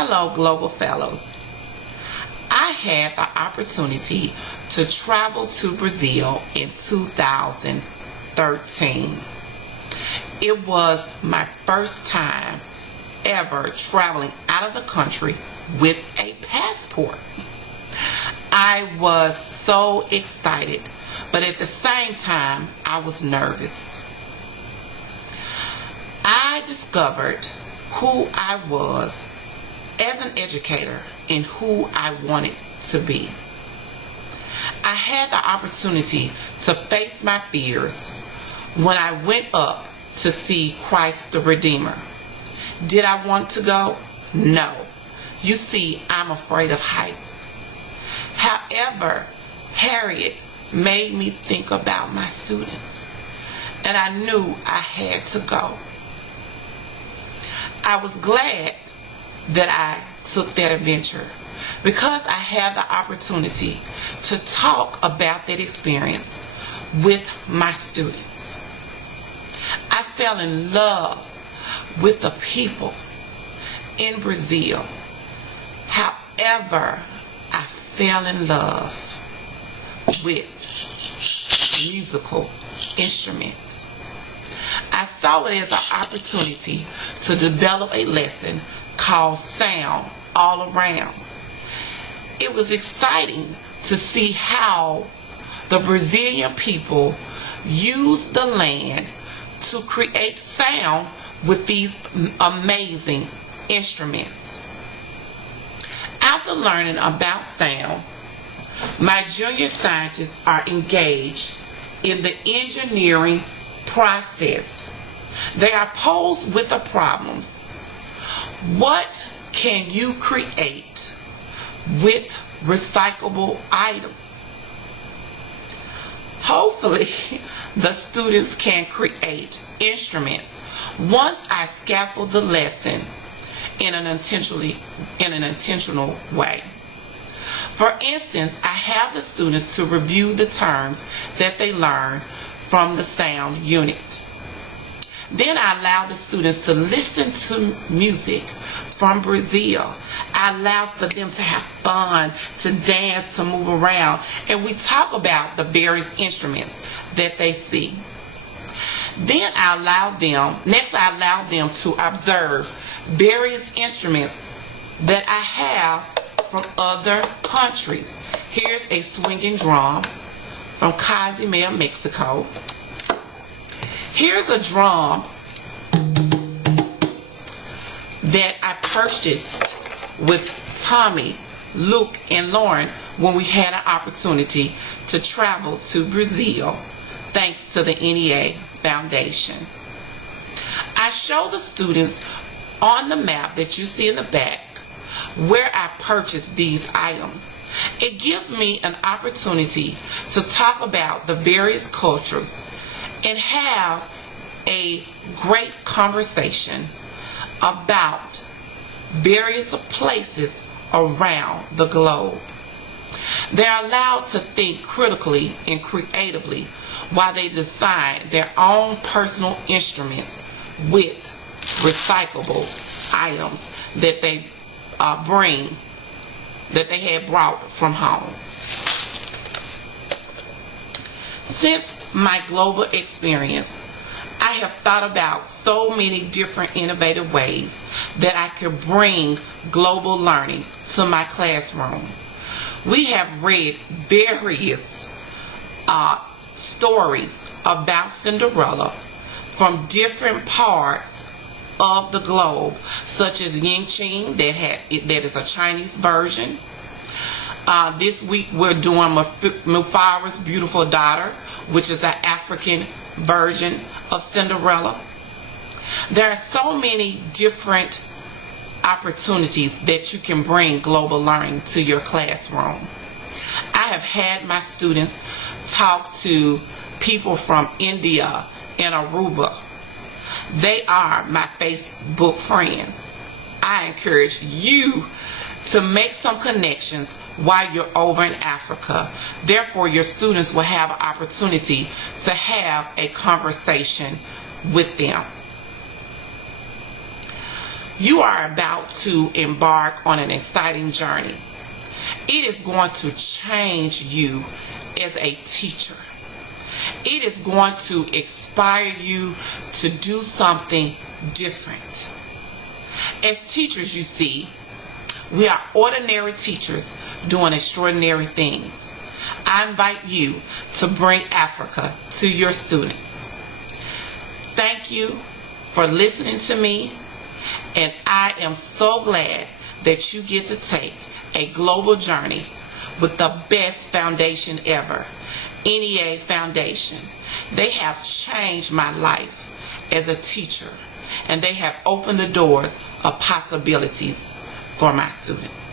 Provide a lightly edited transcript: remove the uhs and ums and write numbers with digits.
Hello, Global Fellows. I had the opportunity to travel to Brazil in 2013. It was my first time ever traveling out of the country with a passport. I was so excited, but at the same time, I was nervous. I discovered who I was as an educator and who I wanted to be. I had the opportunity to face my fears when I went up to see Christ the Redeemer. Did I want to go? No. You see, I'm afraid of heights. However, Harriet made me think about my students, and I knew I had to go. I was glad that I took that adventure because I had the opportunity to talk about that experience with my students. I fell in love with the people in Brazil. However, I fell in love with musical instruments. I saw it as an opportunity to develop a lesson called Sound All Around. It was exciting to see how the Brazilian people used the land to create sound with these amazing instruments. After learning about sound, my junior scientists are engaged in the engineering process. They are posed with the problems. What can you create with recyclable items? Hopefully, the students can create instruments once I scaffold the lesson in an intentional way. For instance, I have the students to review the terms that they learn from the sound unit. Then I allow the students to listen to music from Brazil. I allow for them to have fun, to dance, to move around, and we talk about the various instruments that they see. Then I allow them to observe various instruments that I have from other countries. Here's a swinging drum from Cozumel, Mexico. Here's a drum that I purchased with Tommy, Luke, and Lauren when we had an opportunity to travel to Brazil, thanks to the NEA Foundation. I show the students on the map that you see in the back where I purchased these items. It gives me an opportunity to talk about the various cultures and have a great conversation about various places around the globe. They're allowed to think critically and creatively while they design their own personal instruments with recyclable items that they had brought from home. Since my global experience, I have thought about so many different innovative ways that I could bring global learning to my classroom. We have read various stories about Cinderella from different parts of the globe, such as Ying Ching, that is a Chinese version. This week we're doing Mufara's Beautiful Daughter, which is an African version of Cinderella. There are so many different opportunities that you can bring global learning to your classroom. I have had my students talk to people from India and Aruba. They are my Facebook friends. I encourage you to make some connections while you're over in Africa. Therefore, your students will have an opportunity to have a conversation with them. You are about to embark on an exciting journey. It is going to change you as a teacher. It is going to inspire you to do something different. As teachers, you see, we are ordinary teachers doing extraordinary things. I invite you to bring Africa to your students. Thank you for listening to me, and I am so glad that you get to take a global journey with the best foundation ever, NEA Foundation. They have changed my life as a teacher, and they have opened the doors of possibilities for my students.